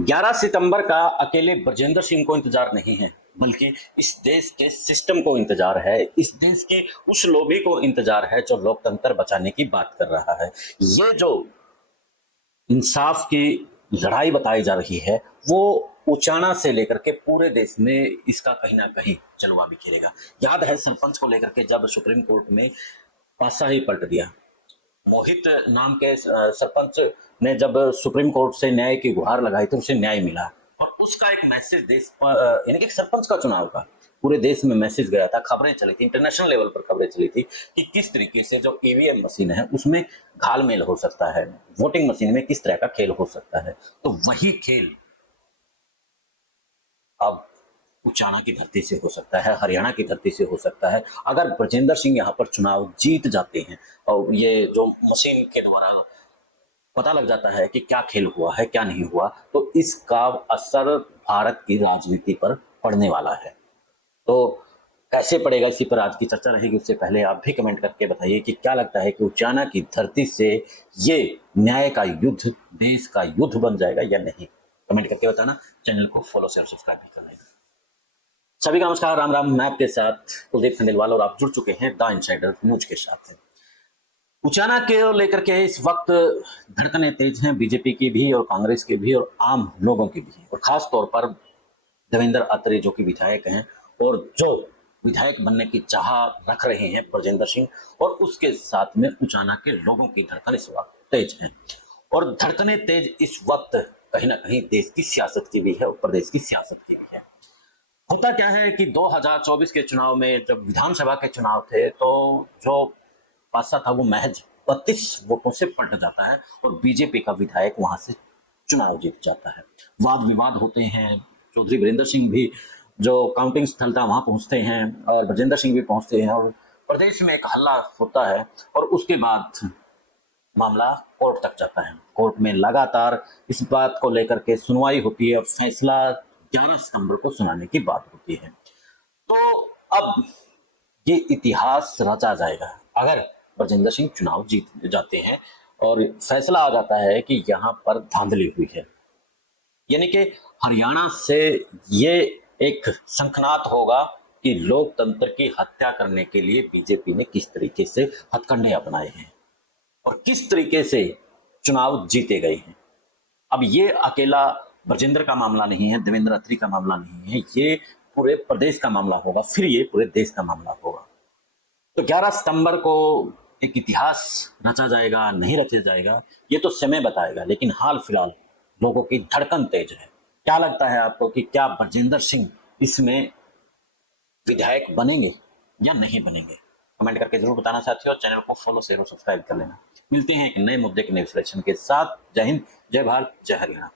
11 सितंबर का अकेले ब्रजेंद्र सिंह को इंतजार नहीं है, बल्कि इस देश के सिस्टम को इंतजार है। इस देश के उस लोभी को इंतजार है जो लोकतंत्र बचाने की बात कर रहा है। ये जो इंसाफ की लड़ाई बताई जा रही है, वो उचाना से लेकर के पूरे देश में इसका कहीं ना कहीं जलवा बिखेरेगा। याद है सरपंच को लेकर के जब सुप्रीम कोर्ट में पासा ही पलट दिया, मोहित नाम के सरपंच ने जब सुप्रीम कोर्ट से न्याय की गुहार लगाई तो उसे न्याय मिला, और उसका एक मैसेज देश पर, यानी कि सरपंच का चुनाव का पूरे देश में मैसेज गया था। खबरें चली थी, इंटरनेशनल लेवल पर खबरें चली थी कि किस तरीके से जो ईवीएम मशीन है उसमें घालमेल हो सकता है, वोटिंग मशीन में किस तरह का खेल हो सकता है। तो वही खेल अब उचाना की धरती से हो सकता है, हरियाणा की धरती से हो सकता है। अगर ब्रजेंद्र सिंह यहाँ पर चुनाव जीत जाते हैं और ये जो मशीन के द्वारा पता लग जाता है कि क्या खेल हुआ है क्या नहीं हुआ, तो इसका असर भारत की राजनीति पर पड़ने वाला है। तो कैसे पड़ेगा, इसी पर आज की चर्चा रहेगी। उससे पहले आप भी कमेंट करके बताइए कि क्या लगता है कि उचाना की धरती से ये न्याय का युद्ध, देश का युद्ध बन जाएगा या नहीं। कमेंट करके बताना। चैनल को फॉलो शेयर सब्सक्राइब भी कर लेना। सभी का नमस्कार, राम राम। मैं आपके साथ कुलदीप खंडेलवाल और आप जुड़ चुके हैं द इनसाइडर न्यूज के साथ। उचाना के लेकर के इस वक्त धड़कनें तेज हैं, बीजेपी की भी और कांग्रेस की भी और आम लोगों की भी, और खास तौर पर देवेंद्र अत्री जो कि विधायक हैं और जो विधायक बनने की चाह रख रहे हैं ब्रजेंद्र सिंह, और उसके साथ में उचाना के लोगों की धड़कन इस वक्त तेज है। और धड़कनें तेज इस वक्त कहीं ना कहीं देश की सियासत की भी है और प्रदेश की सियासत की भी है। होता क्या है कि 2024 के चुनाव में जब विधानसभा के चुनाव थे तो जो पासा था वो महज 32 वोटों से पलट जाता है और बीजेपी का विधायक वहां से चुनाव जीत जाता है। वाद विवाद होते हैं, चौधरी वीरेंद्र सिंह भी जो काउंटिंग स्थल था वहां पहुंचते हैं और ब्रजेंद्र सिंह भी पहुंचते हैं और प्रदेश में एक हल्ला होता है, और उसके बाद मामला कोर्ट तक जाता है। कोर्ट में लगातार इस बात को लेकर के सुनवाई होती है और फैसला 11 सितंबर को सुनाने की बात होती है। तो अब ये इतिहास रचा जाएगा अगर ब्रजेंद्र सिंह चुनाव जीत जाते हैं और फैसला आ जाता है कि यहाँ पर धांधली हुई है। यानी कि हरियाणा से ये एक शंखनाद होगा कि लोकतंत्र की हत्या करने के लिए बीजेपी ने किस तरीके से हथकंडे अपनाए हैं और किस तरीके से चुनाव जीते गए हैं। अब ये अकेला ब्रजेंद्र का मामला नहीं है, देवेंद्र अत्री का मामला नहीं है, ये पूरे प्रदेश का मामला होगा, फिर ये पूरे देश का मामला होगा। तो 11 सितंबर को एक इतिहास रचा जाएगा नहीं रचा जाएगा ये तो समय बताएगा, लेकिन हाल फिलहाल लोगों की धड़कन तेज है। क्या लगता है आपको कि क्या ब्रजेंद्र सिंह इसमें विधायक बनेंगे या नहीं बनेंगे? कमेंट करके जरूर बताना साथियों। चैनल को फॉलो शेयर और सब्सक्राइब कर लेना। मिलते हैं एक नए मुद्दे के नए विश्लेषण के साथ। जय हिंद, जय भारत, जय हरियाणा।